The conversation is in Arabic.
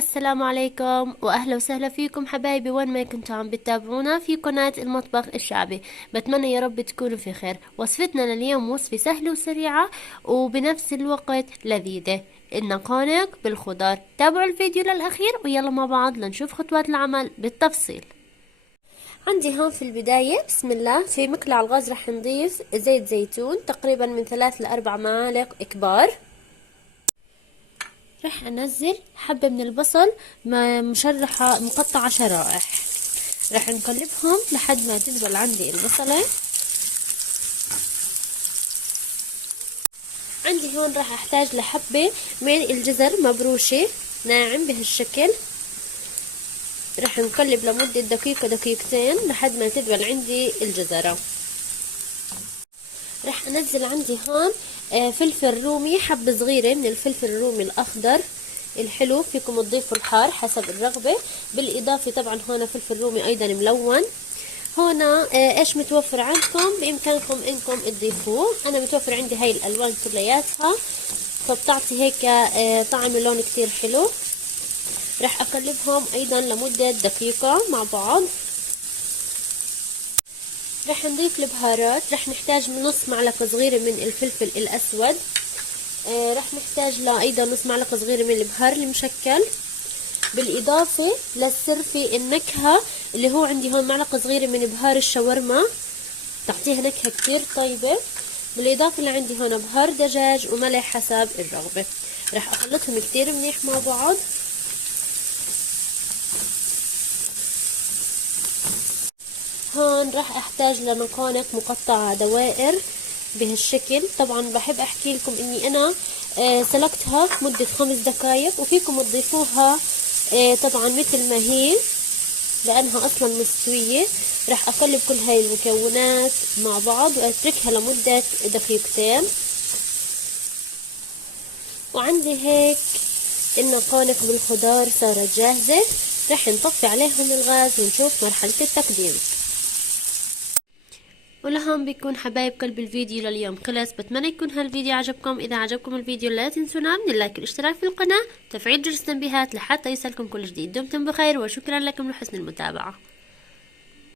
السلام عليكم واهلا وسهلا فيكم حبايبي، وين ما كنتوا عم بتابعونا في قناة المطبخ الشعبي. بتمنى يا رب تكونوا في خير. وصفتنا لليوم وصفة سهلة وسريعة وبنفس الوقت لذيذة، النقانق بالخضار. تابعوا الفيديو للاخير ويلا مع بعض لنشوف خطوات العمل بالتفصيل. عندي هون في البداية بسم الله في مقلاة على الغاز رح نضيف زيت زيتون تقريبا من 3 ل4 معالق كبار. رح انزل حبة من البصل مشرحة مقطعة شرائح، رح نقلبهم لحد ما تدبل عندي البصلة. عندي هون رح احتاج لحبة من الجزر مبروشة ناعم بهالشكل. رح نقلب لمدة دقيقة دقيقتين لحد ما تدبل عندي الجزرة. رح انزل عندي هون فلفل رومي، حبة صغيرة من الفلفل الرومي الاخضر الحلو، فيكم تضيفوا الحار حسب الرغبة. بالاضافة طبعا هون فلفل رومي ايضا ملون. هون ايش متوفر عندكم بامكانكم انكم تضيفوه. انا متوفر عندي هاي الالوان كلياتها، فبتعطي هيك طعم لون كتير حلو. رح اقلبهم ايضا لمدة دقيقة مع بعض. رح نضيف البهارات، رح نحتاج نص معلقة صغيرة من الفلفل الأسود. رح نحتاج أيضا نص معلقة صغيرة من البهار المشكل. بالإضافة للسر في النكهة اللي هو عندي هون معلقة صغيرة من بهار الشاورما، تعطيها نكهة كتير طيبة. بالإضافة لعندي هون بهار دجاج وملح حسب الرغبة. رح أخلطهم كتير منيح مع بعض. هون راح احتاج لنقانق مقطعة دوائر بهالشكل. طبعا بحب احكي لكم اني انا سلقتها مدة 5 دقايق، وفيكم تضيفوها طبعا مثل ما هي لانها اصلا مستوية. راح اقلب كل هاي المكونات مع بعض واتركها لمدة دقيقتين. وعندي هيك النقانق بالخضار صارت جاهزة. راح نطفي عليهم الغاز ونشوف مرحلة التقديم. ولهون بيكون حبايب قلب الفيديو لليوم خلص. بتمنى يكون هالفيديو عجبكم. اذا عجبكم الفيديو لا تنسونا من اللايك والاشتراك في القناة وتفعيل جرس التنبيهات لحتى يصلكم كل جديد. دمتم بخير وشكرا لكم لحسن المتابعة.